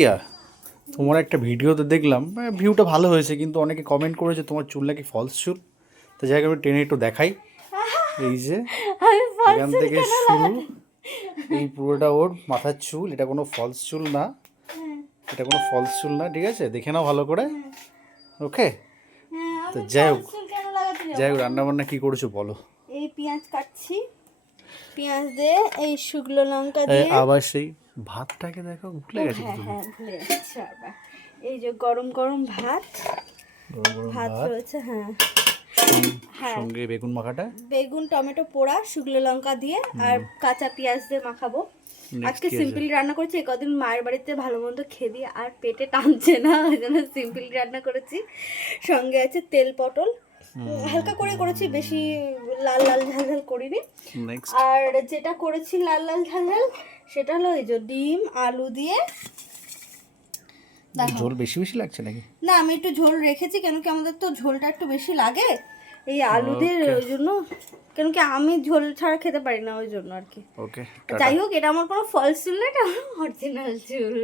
ইয়া তোমার একটা ভিডিওতে দেখলাম ভিউটা ভালো হয়েছে কিন্তু অনেকে কমেন্ট করেছে তোমার চুল নাকি ফলস চুল। তো যাই আমি টেনে একটু দেখাই। এই যে এখান থেকে শুরু। এই পুরোটা ওর মাথার চুল এটা কোনো ফলস চুল না। এটা কোনো ফলস চুল না ঠিক আছে? দেখে নাও ভালো করে। ওকে হ্যাঁ, তো যাই হোক? যাই হোক রান্না বান্না কী করেছ বলো। এই পেঁয়াজ কাটছি। পেঁয়াজ দিয়ে এই শুকনো লঙ্কা দিয়ে আবার সেই ভাতটাকে দেখো ভুলে গেছি হ্যাঁ হ্যাঁ ভুলে যাচ্ছি আবার। এই যে গরম গরম ভাত গরম গরম ভাত রয়েছে হ্যাঁ। হ্যাঁ। সঙ্গে বেগুন মাখাটা? বেগুন টমেটো পোড়া শুকনো লঙ্কা দিয়ে আর কাঁচা পেঁয়াজ দিয়ে মাখাবো। আজকে সিম্পলি রান্না করেছি কদিন মায়ের বাড়িতে ভালো মন্দ খেয়ে দিয়ে আর পেটে টানছে না ওই জন্য সিম্পলি রান্না করেছি। সঙ্গে আছে তেল পটল। হালকা করে করেছি বেশি লাল লাল ঝাল ঝাল করিনি। আর যেটা করেছি লাল লাল ঝাল ঝাল সেটা হলো এই যে ডিম আলু দিয়ে। ঝোল বেশি বেশি লাগছে নাকি? না আমি একটু ঝোল রেখেছি কেন কি আমাদের তো ঝোলটা একটু বেশি লাগে। এই আলু দিয়ে ওই জন্য কেন কি আমি ঝোল ছাড়া খেতে পারি না ওই জন্য আর কি। ওকে যাই হোক এটা আমার কোনো ফলস চুল না এটা আমার অরিজিনাল চুল